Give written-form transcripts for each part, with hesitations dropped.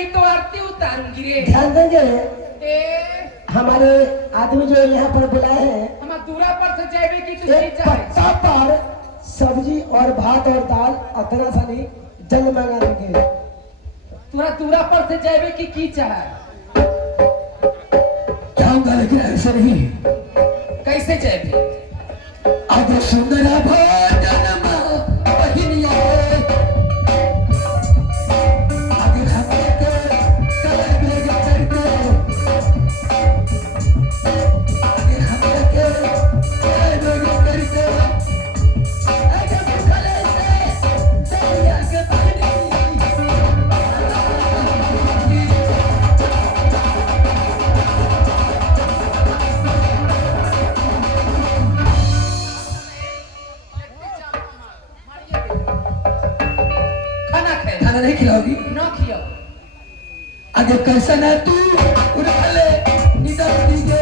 ही तो आरती उतारूंगी रे। ध्यान देंगे ए हमारे आदमी जो यहाँ पर बुलाए हैं, हम दूरा पर से जाए कि तू एक पत्ता पर सब्जी और भात और दाल अतरा सानी जल मंगा देंगे। तुरा दूरा पर से जाए कि चाहे क्या होगा, लेकिन ऐसे नहीं। कैसे जाए आगे सुंदर भोजन बहिनिया आगे हमें कल बेग करके आगे हमें कल बेग करके आगे मुखले से दरिया के पानी खाना नहीं खिलाओगी? ना खियो। आगे कैसा ना तू उठा ले निकल दीजिए।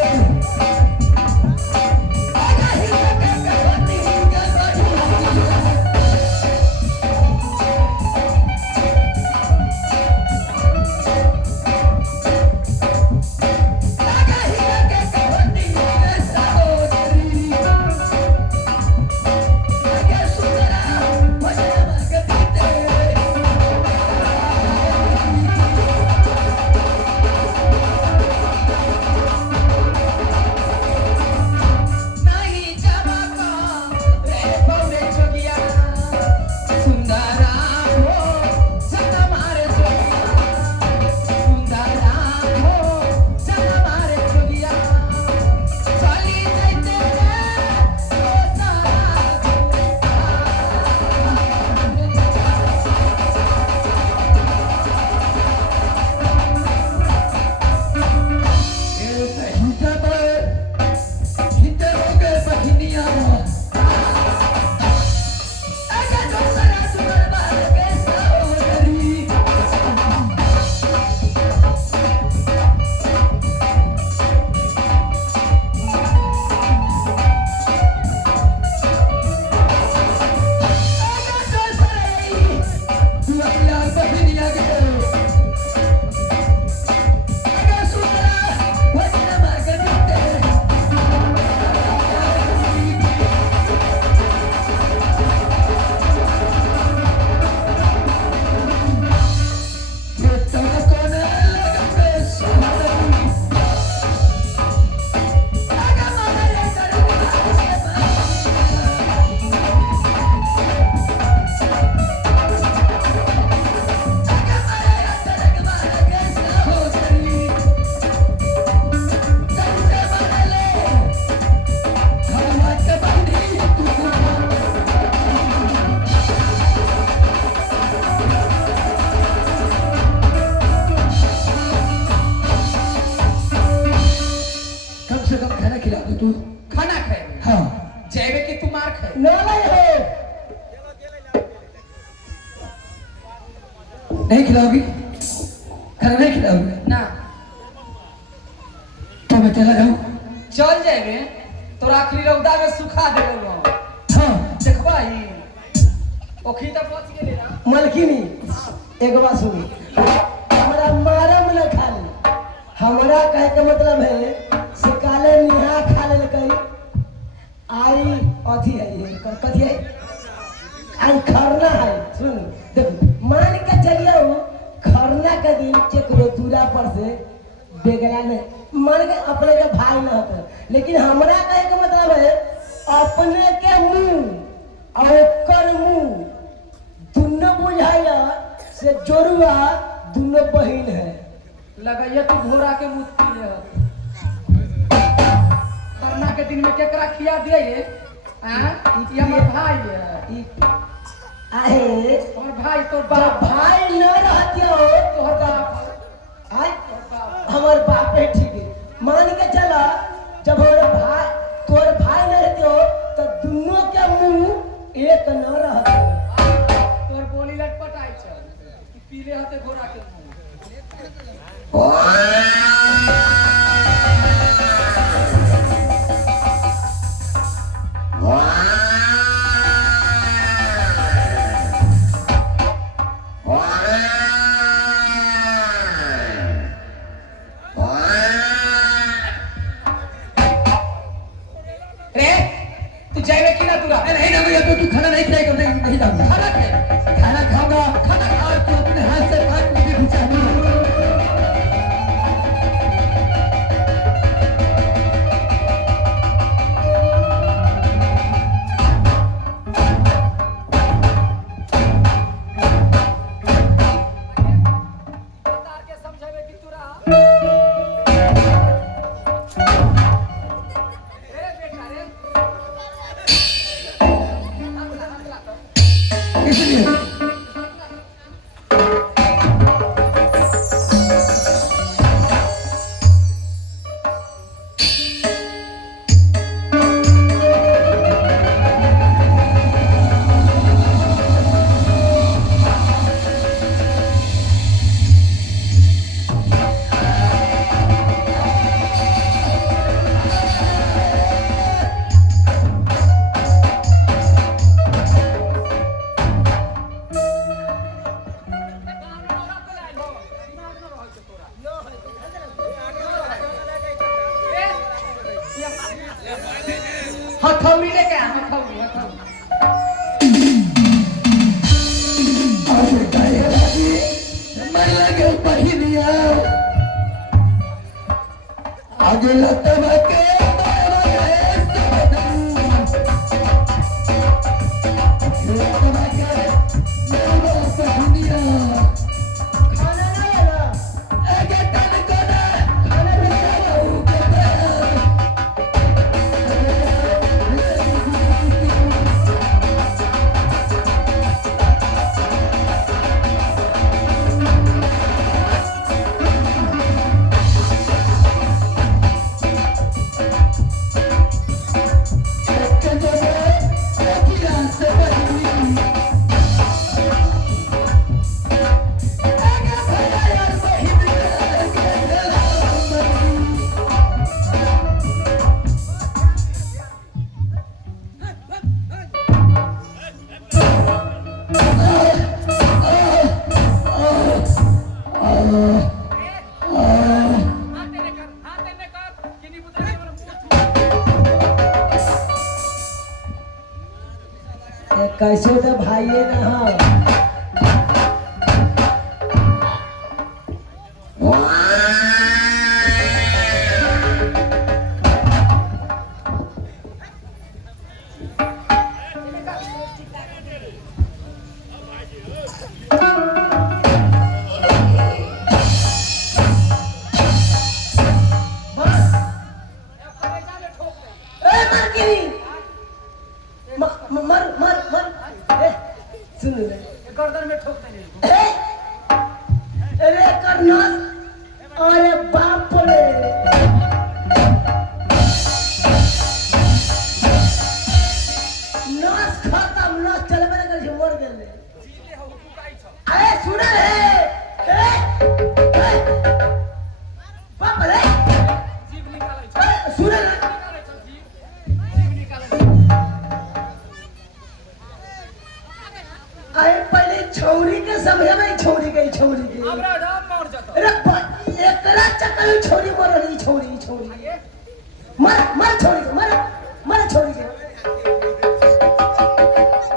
तू खाना खाए? हाँ जाए कि तू मार खाए? नहीं खिलाओगी? खाना नहीं खिलाओगी ना तो मैं चला जाऊं? चल जाए तो आखिरी रौदा में सुखा दे। हाँ देखबा ही ओखी तो पहुंच गेले ना। मलकिनी एक बात सुनी, हमारा मारम न खाली, हमारा कहे के मतलब है से काले निहा खा ले कई आई अथी है ये कथी है आई खरना है। सुन देखो मान के चलिए खरना के दिन केकरो दूरा पर से बेगला नहीं मान के अपने के भाई न होते, लेकिन हमरा कहे के मतलब है अपने के मुंह और कर मुंह दोनों बुझाइया से जोरुआ दोनों बहन है। लगाइए तू घोड़ा के मुंह पी ले। खरना के दिन में केकरा खिया दिए ये? हां ये हमर भाई है। आहे हमर भाई तो बाप भाई न रहती हो तोहर बाप आय हमार बाप है ठीक है। मान के चला जब हमारे भाई तोर भाई न रहते हो तो दोनों के मुंह एक न रहते हो। तोर बोली लटपट आई छ कि पीले हते घोड़ा के मुंह। हथौड़ी लेके आ, हथौड़ी हथौड़ी। अरे गाये बाजी मैं लगे पहिलिया आगे लतवा के कैसे तो भाई ना गर्दन में ठोक देने। अरे करना अरे बाप रे नस खत्म नस चलबे न करे मर गेले जीले हो फुकाई छ। अरे सुन रे बाप रे जीव निकालै छ। सुन रे निकालै छ जीव निकालै छ। अरे पहले छौरी के समझावे छौरी के हमरा राम मर जतो। अरे एकरा चक्कर में छौरी मर रही छौरी मर मर छौरी के मर छौरी के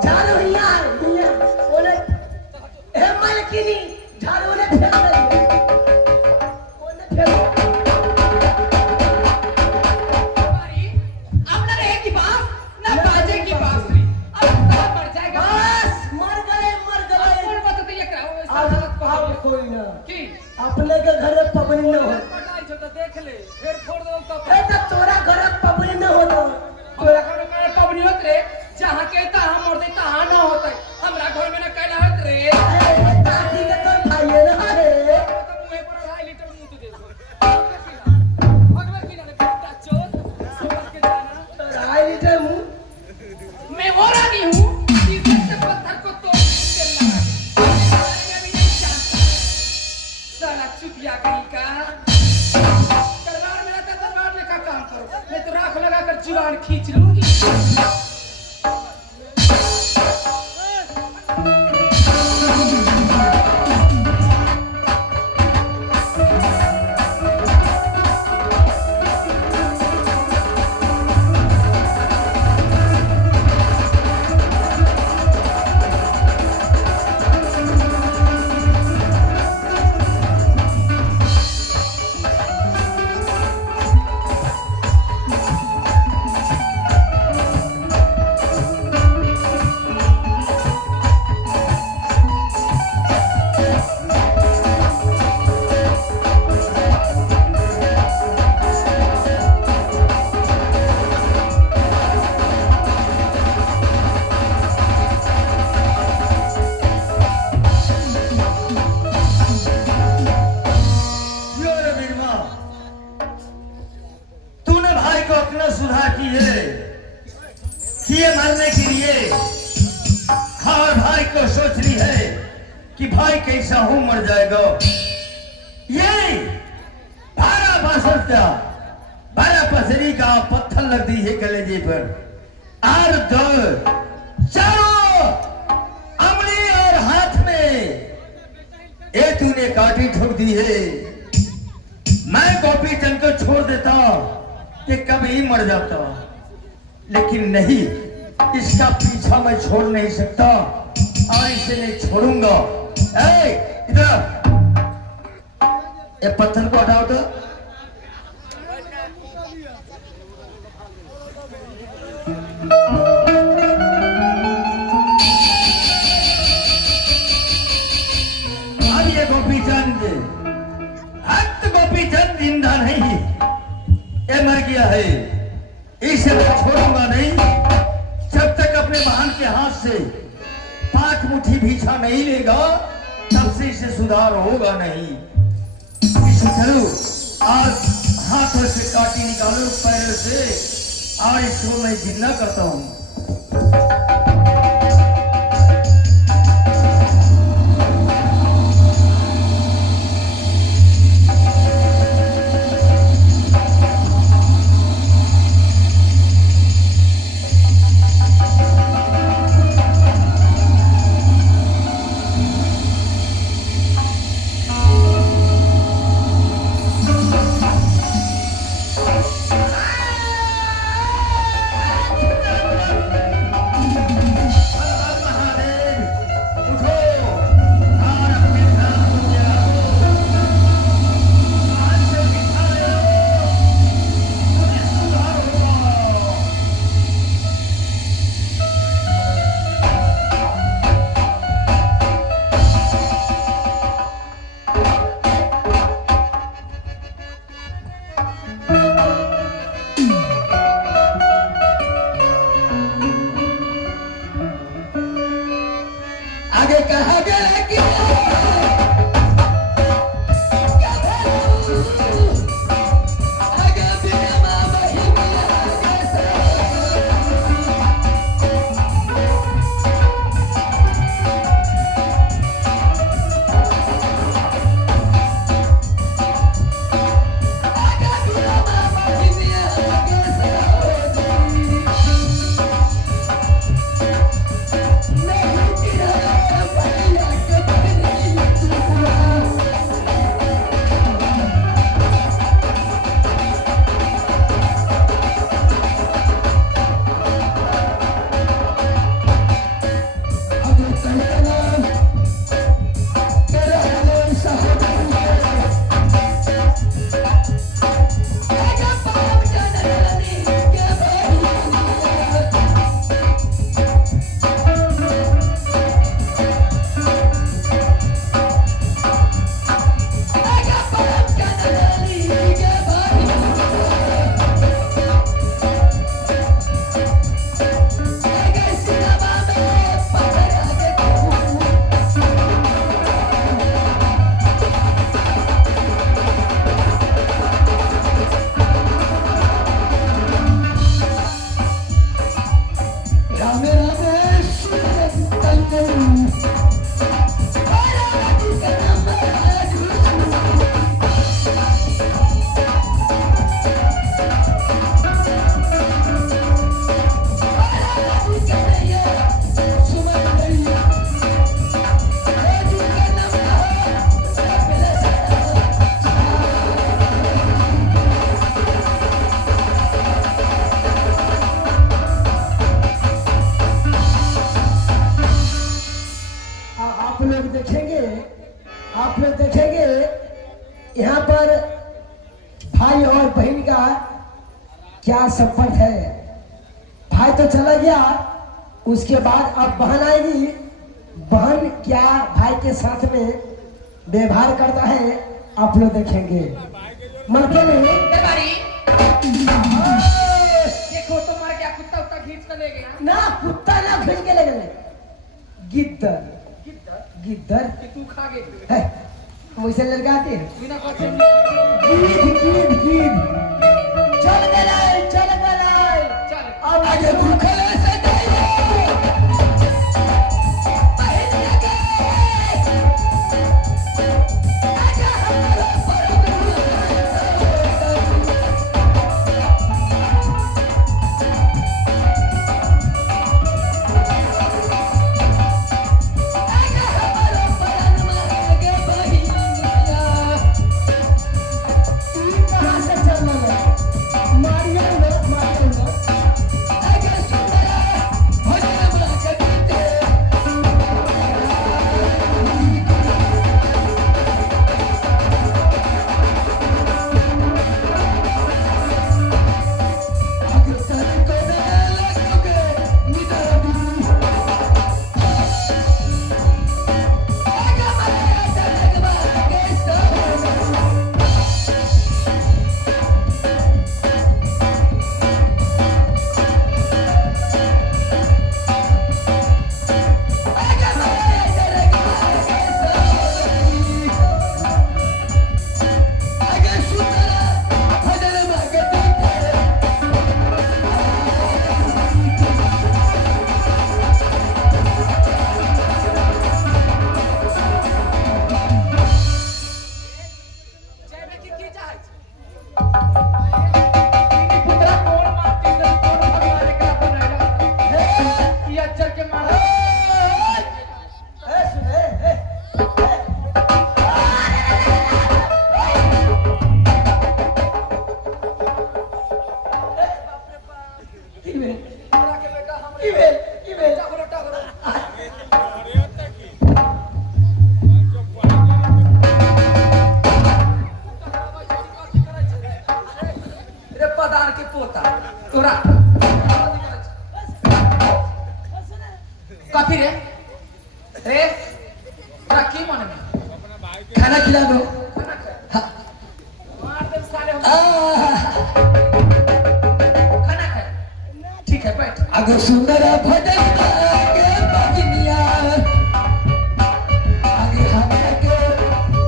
झाड़ू हिया ओले हे मालकिनी झाड़ू ने फेंक दे ओले फेंक हमारी अब ना रहे की बात ना बाजे की बांसुरी। अब तो मर जाएगा। बस मर गए कौन बता तो ये क्या हालत अब कोई ना की अपने के घर में पबनी न हो पटाई छ तो देख ले फिर फोड़ दो तब। ए तो तोरा घर में पबनी न हो तो तोरा घर में पबनी होत रे जहां के तहां मर दे तहां न होतै। हमरा घर में न कैला होत रे। अरे दादी के तो भाई ना रे तो मुंह पर 2.5 लीटर मुंह दे दो। भगवान की ना बेटा चोर समझ के जाना। राई लीटर मुंह मैं वो रानी हूँ इज्जत से पत्थर को तोड़ के लगा। मैं भी नहीं जानता साला चुतिया कहीं का। तलवार में रहता तलवार में का काम करो। मैं तो राख लगा कर जुबान खींच लूंगी। मरने के लिए हर भाई को सोच ली है कि भाई कैसा हूं मर जाएगा। ये 12 पसरी का पत्थर लग दी है कलेजे पर और चारों अंगली और हाथ में ये तूने काटी ठोक दी है। मैं गोपी चंद को छोड़ देता कि कभी मर जाता, लेकिन नहीं, इसका पीछा मैं छोड़ नहीं सकता और इसे नहीं छोड़ूंगा। ए, इधर ये पत्थर को हटाओ तो। अब ये गोपीचंद, अब गोपीचंद जिंदा नहीं, ये मर गया है। इसे मैं छोड़ूंगा नहीं जब तक अपने बहन के हाथ से 5 मुट्ठी भीछा नहीं लेगा, तब से इसे सुधार होगा नहीं। इसे चलो आज हाथों से काटी निकालो, पैरों से, और इसको मैं जिंदा करता हूं। आगे कहा गया कि आप लोग देखेंगे यहाँ पर भाई और बहन का क्या संपर्क है। भाई तो चला गया, उसके बाद अब बहन आएगी। बहन क्या भाई के साथ में व्यवहार करता है आप लोग देखेंगे। मरते नहीं देखो तो मर गया, कुत्ता उत्ता खींच कर ले गया ना, कुत्ता ना खींच के ले गए, गिद्दर गिद्दर कि तू खा गए है वैसे लड़काते हैं। बिना कुछ गिद्ध गिद्ध गिद्ध चल गए चल अब आगे भूखे से कहाँ से चलना है? तोरा कथी रे रे तोरा की मन में खाना खिला दो। खाना खा हाँ। मार दे साले हम आह, खाना खा ठीक है बैठ अगर सुंदर भजन के बजनिया आगे हमरा के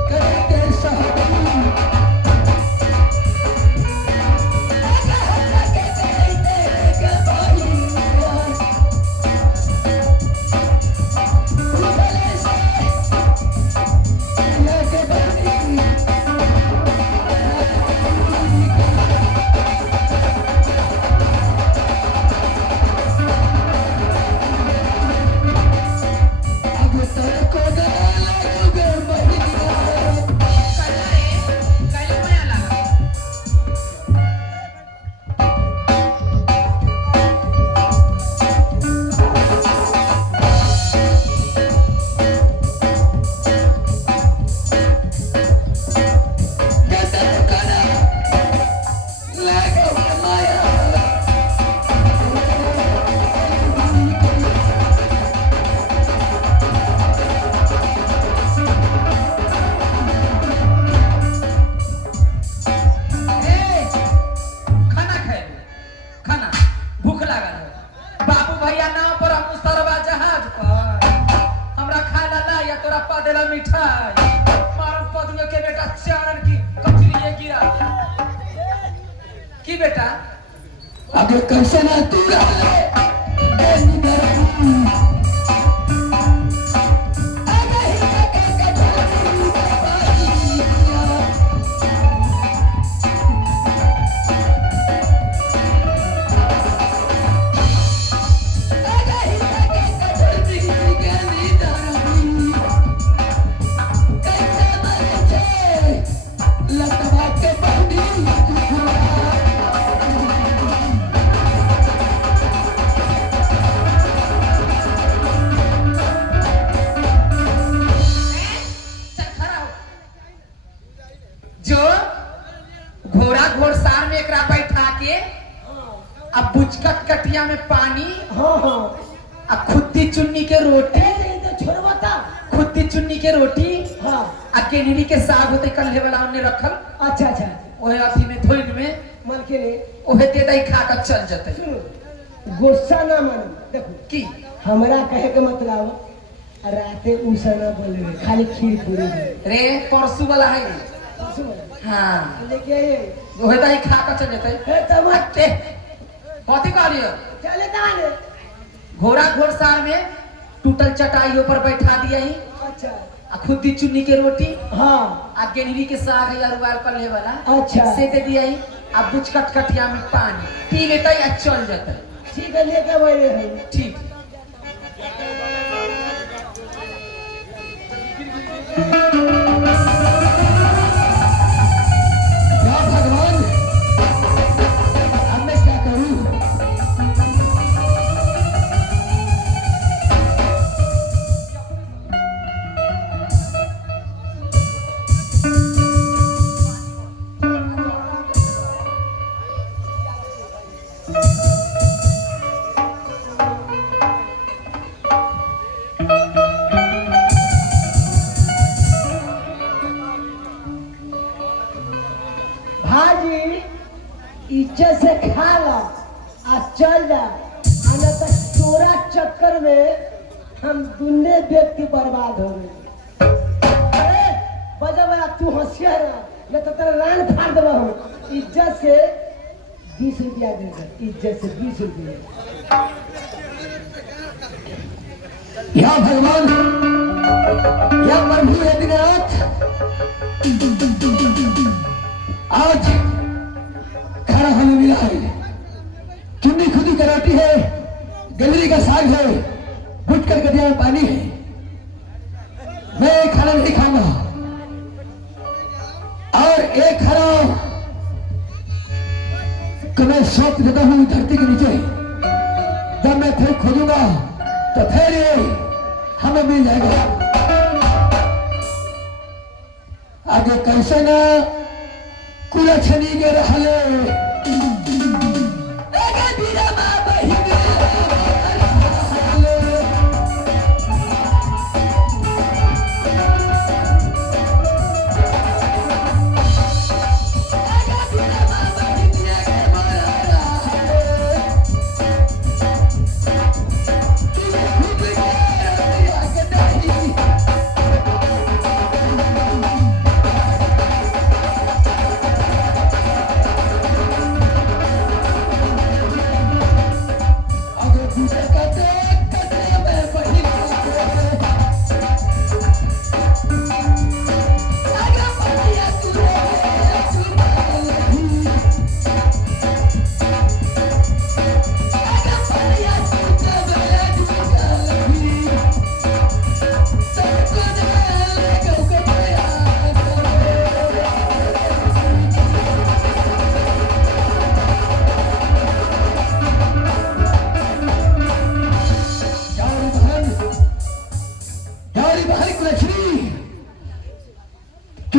करते सहबी आगे हमरा के करते के बजनिया भले से ये के बजनिया आगे तर को डालोगे बजनिया कैला रे कैला माया लगा खाना खाए खाना भूख लागल है बाबू भैया नाव पर हम मुस्तरबा जहाज पर हमरा खाए ला ला या तोरा पा देला मिठाई मारन पदुए के बेटा चारण की कचरी ये गिरा की बेटा आगे कैसे ना तू रहले बेनी दरबू आगे ही के ढोली बजनिया आगे ही के ढोली बेनी दरबू कैसे मरे छे लतवा के बंदी चल खड़ा हो जो घोड़ा घोड़सार में एकरा बैठा के अब बुचकट कटिया में पानी हाँ हाँ अब खुद्दी चुन्नी के रोटी ए तो छोड़वा ता खुद्दी चुन्नी के रोटी हाँ आ केनरी के साग होते कल्हे वाला हमने रखल अच्छा अच्छा ओहे अथी में धोइन में मालके ने ओहे दे दई खा कर चल जते सुनो गुस्सा ना मानो देखो की हमरा कहे के मतलब राते उसा ना बोले रे, खाली खीर पूरी दे रे परसू वाला है रे। सुनो हाँ लेके आइए ओहे दई खा कर चल जते हे टमाटे कथी कहलियो चले ताने घोड़ा घोड़सार में टूटल चटाई ऊपर बैठा दिया ही अच्छा आ खुद्दी चुन्नी के रोटी हाँ आ गेनरी के साग है अरुआल कल्हे वाला अच्छा से दे दिया ही आ बुचकट कटिया में पानी पी लेते आ चल जते ठीक है लेके बैठे हैं ठीक या भगवान अब मैं क्या करूं भाजी इज्जत से खा ला आ चल जा आ न तो तोरा चक्कर में हम दुन्ने व्यक्ति बर्बाद हो गए अरे बजा बजा तू होशियार ना तो तेरा रान फाड़ देबा हम इज्जत से 20 रुपया दे दे इज्जत से 20 रुपया या भगवान या प्रभु यदिनाथ आज खाना हमें मिला है चुन्नी खुदी का रोटी है गलरी का साग है गुटकर गदिया में पानी है मैं ये खाना नहीं खाऊंगा और एक खाना को मैं सौंप देता हूँ धरती के नीचे जब मैं फिर खोजूंगा तो फिर ये हमें मिल जाएगा आगे कैसे ना कुलछनी के रहले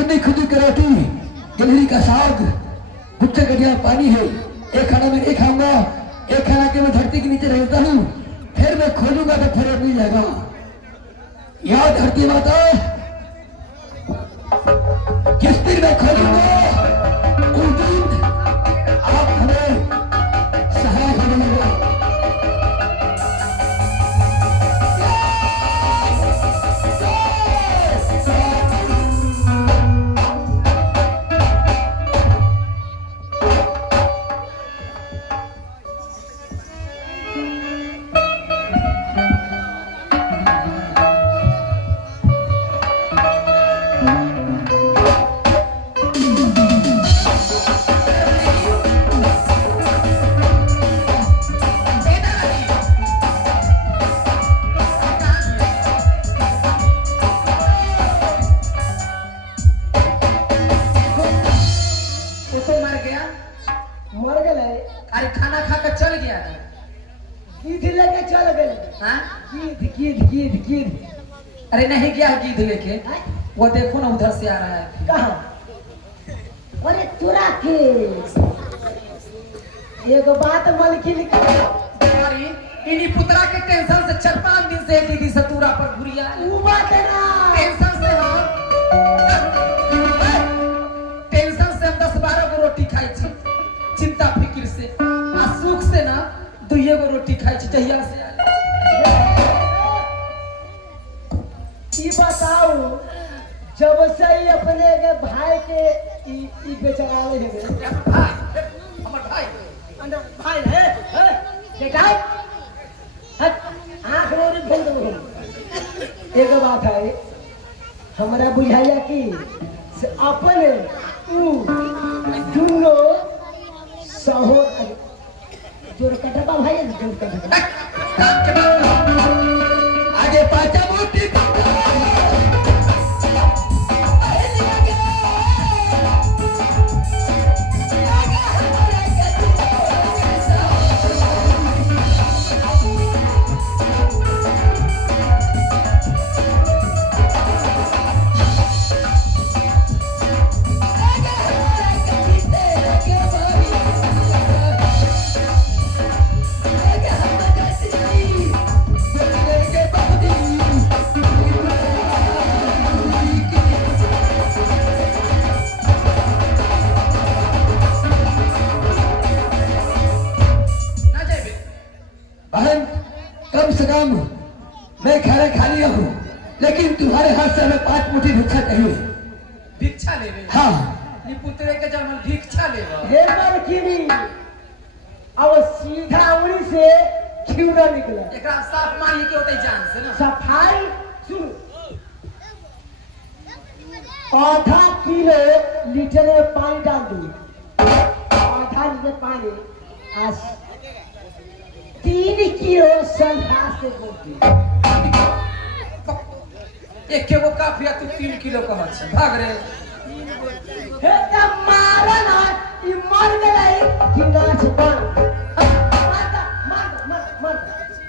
चुन्नी खुदी की रोटी, गिलहरी का साग, गुप्ते गढ़िया पानी है। एक खाना मैं नहीं खाऊंगा, एक खाना के मैं धरती के नीचे रहता हूँ, फिर मैं खोलूंगा तो फिर मिल जाएगा। याद धरती माता, किस दिन मैं खोलूंगा उस दिन आप हमें सहायक बनेंगे। मर गए। अरे खाना खा कर चल गया है। गीध लेके चल गए। हाँ? गीध गीध गीध गीध। अरे नहीं गया गीध लेके, हैं? वो देखो ना उधर से आ रहा है। कहाँ? अरे तुरा के एक बात मलकिन अरे इन्हीं पुतरा के टेंशन से 4-5 दिन से दीदी सतुरा पर घुरिया है। ऊ बात ना टेंशन से हम 10-12 गो रोटी खाई छी, चिंता फिक्र से आ सुख से ना 2 गो रोटी खाई छी जहिया से आले। ई बताओ, जब से ही अपने के भाई के ई बेचराले है हमर भाई अंदर भाई है देखा हट आंख में भेल दो। एक बात है, हमरा बुझाया कि से अपने ऊ दुनो सहो जोर कटबा भाई जोर कटबा काम के बाद आगे पाचा मोटी बहन, कम से कम मैं खाना खा लिया हूँ, लेकिन तुम्हारे हाथ से हमें 5 मुट्ठी भिक्षा चाहिए। भिक्षा लेवे। हाँ, नी पुतरे के जन्म भिक्षा लेवे। हे मलकिनी अब सीधा उड़ी से खिउरा निकला। एकरा साफ मारी के होते जान से ना। सफाई सुन, आधा किलो लीटर में पानी डाल दी, आधा लीटर पानी आज 3 किलो संघास से बोती। एक के वो काफी है, तू 3 किलो कहा छे भाग रे। हे त मारा ना ई मर गई कि नाच बन मार।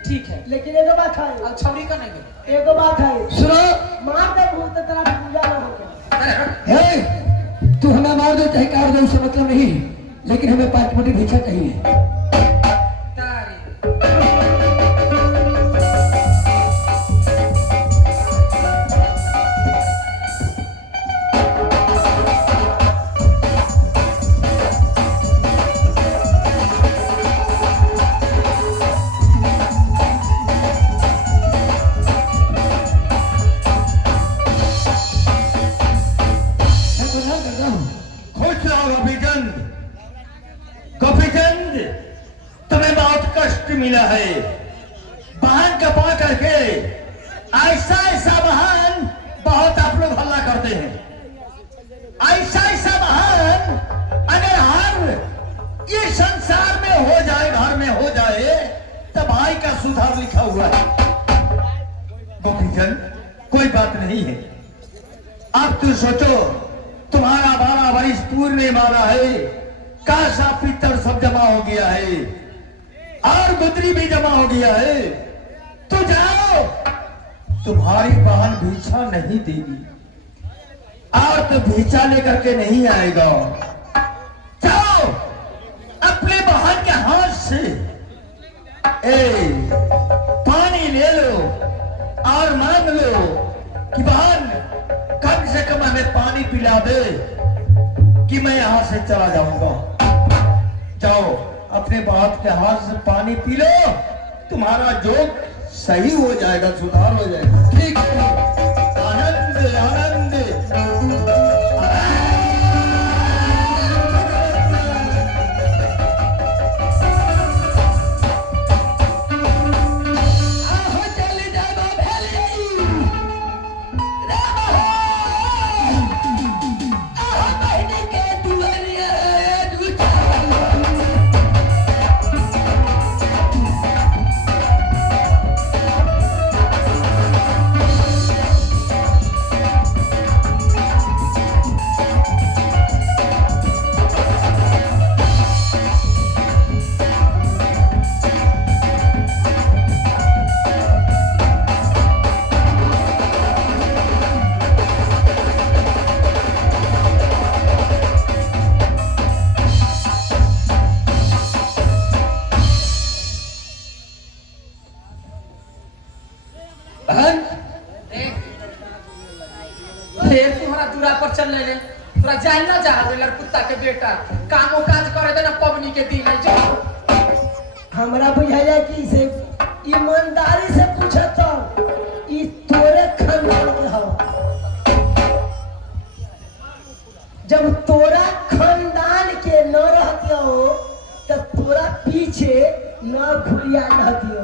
ठीक है, लेकिन एगो बात है, अब छौरी का नहीं गए। एगो बात है, सुनो, मार दे भूत तेरा पूजा ना हो गया। अरे हट। हे, तू हमें मार दो चाहे काट दो, उससे मतलब नहीं, लेकिन हमें 5 मुट्ठी भिक्षा चाहिए। तारी मैं गुनाह करता हूँ। खुश रहो गोपीचंद। गोपीचंद, तुम्हें बहुत कष्ट मिला है। बहन का पा करके ऐसा ऐसा बहन बहुत आप लोग हल्ला करते हैं। ऐसा ऐसा बहन अगर हर ये संसार में हो जाए, घर में हो जाए, तो भाई का सुधार लिखा हुआ है। गोपीचंद, कोई बात नहीं है। अब तू सोचो, तुम्हारा 12 वर्ष पूर्ण मारा है, कासा पित्तर सब जमा हो गया है और गुदरी भी जमा हो गया है। तो जाओ, तुम्हारी बहन भिक्षा नहीं देगी। और तो भीचा लेकर के नहीं आएगा। जाओ अपने बहन के हाथ से पानी ले लो और मांग लो कि बहन कम से कम हमें पानी पिला दे कि मैं यहां से चला जाऊंगा। जाओ अपने बाप के हाथ से पानी पी लो, तुम्हारा जोग सही हो जाएगा, सुधार हो जाएगा। ठीक है। आनंद आनंद। आहो चल जाबो भेली राम आहो बहिनी के दुआरिया दुचा बहन फिर तुम्हारा दूरा पर चल ले तोरा जाए ना जा रेलर कुत्ता के बेटा कामो काज करे दे ना पवनी के दिन है जो हमरा बुझाया कि से ईमानदारी से पूछे तो ई तोरे खानदान के हो। जब तोरा खानदान के न रहती हो तो तोरा पीछे न घुरिया रहती हो।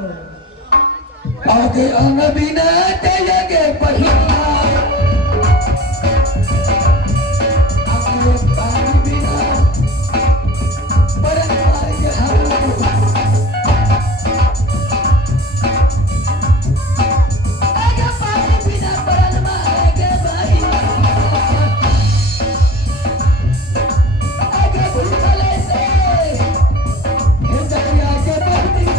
आगे अनबीना तेलगे पहिया आगे पानी बिना परन आगे हम आगे पानी बिना परन आगे पहिया आगे भूखले से हिंदरिया के बहती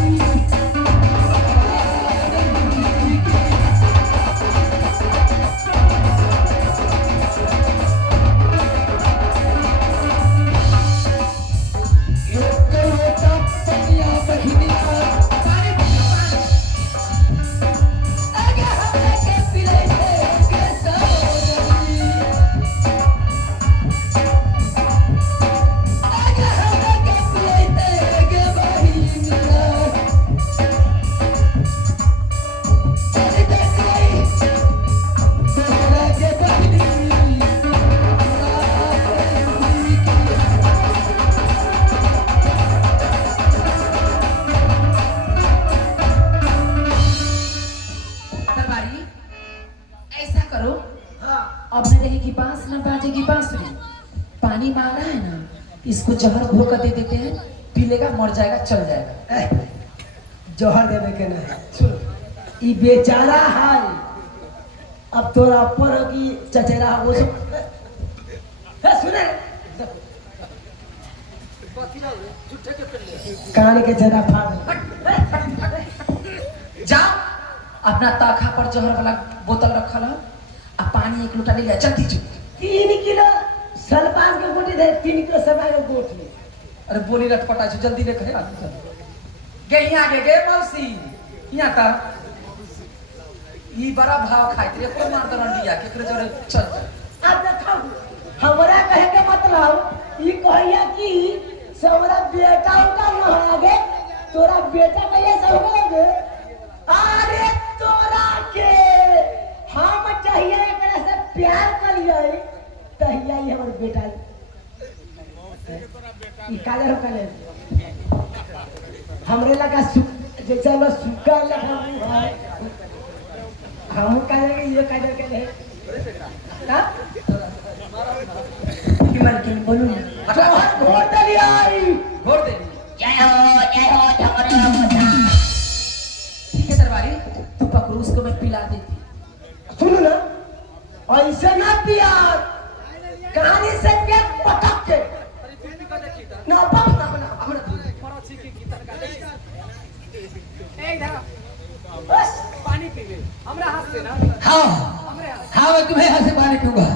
दरबारी ऐसा करो अब नहीं रहेगी बांस ना बाजेगी बांसुरी। पानी में आ रहा है ना इसको जहर घोल कर दे देते हैं, पी लेगा मर जाएगा चल जाएगा। जौहर देवे के नहीं सुन ई बेचारा है। अब तोरा पर की चचेरा वो सब सुने कान के चेहरा फाड़ जाओ अपना ताखा पर जहर वाला बोतल रखल है आ पानी 1 लोटा ले लिया जल्दी जो। 3 किलो सलपान के गोटी दे 3 किलो सबाई के गोटी। अरे बोली रटपटा जो जल्दी ले करे आदमी गे यहाँ गे मौसी यहाँ का ई बड़ा भाव खाइत रे को मार दरन दिया केकरे जोरे चल जा। अब देखो हमरा कहे के मतलब ई कहिया कि हमरा बेटा उनका न होगे तोरा बेटा कहिया से होगे। अरे तोरा के हम चाहिए एकरा से प्यार करिए तहिया ही हमर बेटा ई काले हो काले हमरे लगा जैसे हम सुगा लगा है हम काले के ये काले के है ना कि मन के बोलू ना वोट दलिया वोट दे जय हो झमरिया मोथा। ठीक है दरबारी तू पकड़ू उसको मैं पिला देती। सुनो ना ऐसे ना पिया कहानी से पेट पटक के ना बाप ना बना हमरा पानी पीवे हमरा हाथ से ना हाँ हाँ मैं तुम्हें यहाँ से पानी पीऊंगा।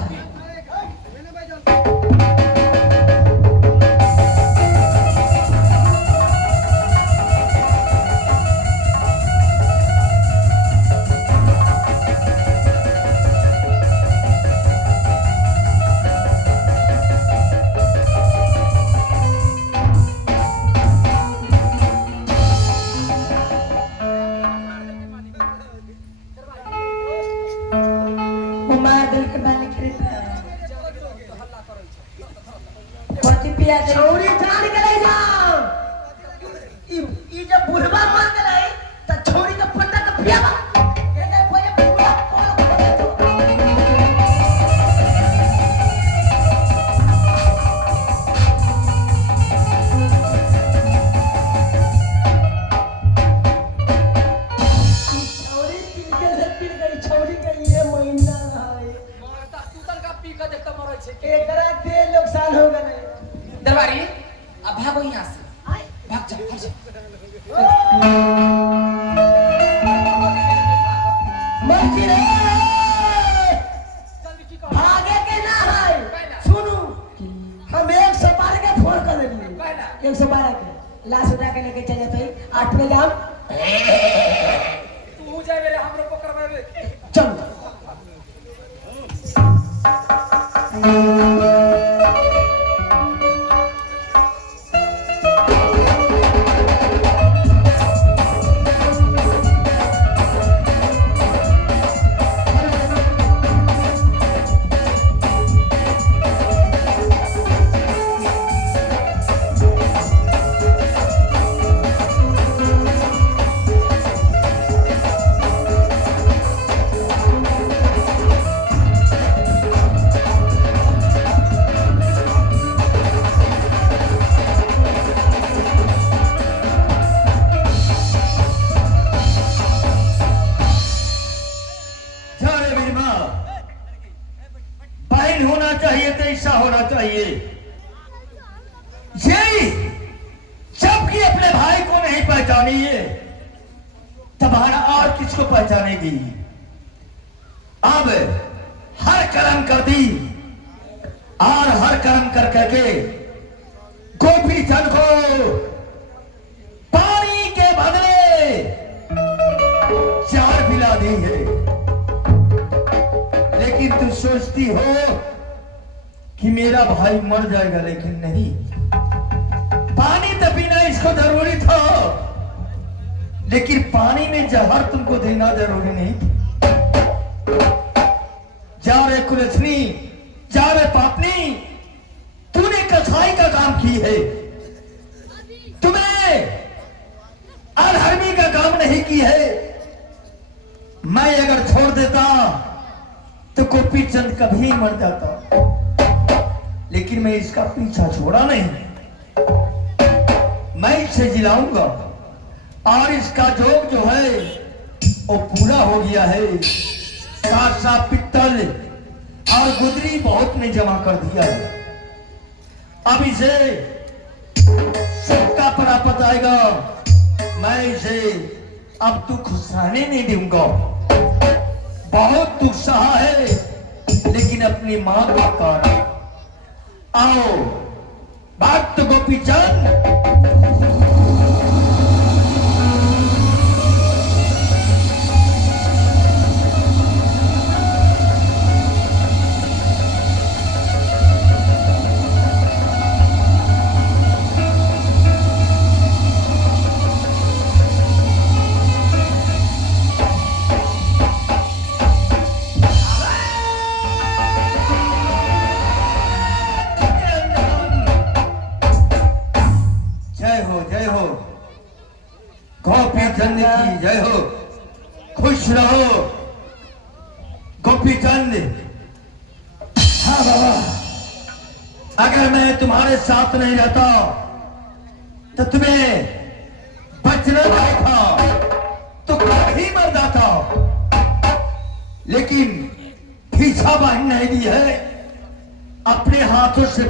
पिया दे छौरी जान के ले जाओ ई जब बुढ़वा मर गए त छौरी के पट्टा के पियावा कहते पहले पूरा कोल खोले तो छौरी पी गई छौरी के ये महीना है मरता तूतन का पी के देखता मरै छे एकरा दे नुकसान हो गए दरबारी अब भागो यहाँ से भाग जा भाग जा मर्जी रे जल्दी की कहो भागे के ना है सुनू हम 112 के फोन कर देली कहना 112 के लाश उठा के लेके चले जाते 8 बजे हम तू जाए मेरे हमरो पकड़वावे चल जा रे मेरी माँ बहन होना चाहिए तो ऐसा होना चाहिए यही जबकि अपने भाई को नहीं पहचानी है तुम्हारा और किसको पहचानेगी अब हर कर्म कर दी और हर कर्म कर करके गोपी चंद को पानी के बदले चार पिला दी है लेकिन तू सोचती हो कि मेरा भाई मर जाएगा लेकिन नहीं पानी तो पीना इसको जरूरी था लेकिन पानी में जहर तुमको देना जरूरी नहीं जा रे कुलछनी जा रे पापनी तूने कसाई का काम की है तुम्हें अधर्मी का काम नहीं की है मैं अगर छोड़ देता तो गोपी चंद कभी मर जाता लेकिन मैं इसका पीछा छोड़ा नहीं मैं इसे जिलाऊंगा और इसका जोग जो है वो पूरा हो गया है साथ साथ पित्तल और गुदरी बहुत ने जमा कर दिया है अब इसे सबका प्राप्त आएगा मैं इसे अब तू खुश रहने नहीं दूंगा बहुत दुख सहा है लेकिन अपनी मां का कारण आओ भक्त गोपी चंद जय हो गोपी चंद की जय हो खुश रहो गोपी चंद हाँ बाबा अगर मैं तुम्हारे साथ नहीं रहता तो तुम्हें बचना नहीं था तो कभी मर जाता लेकिन पीछा बांध नहीं दी है अपने हाथों से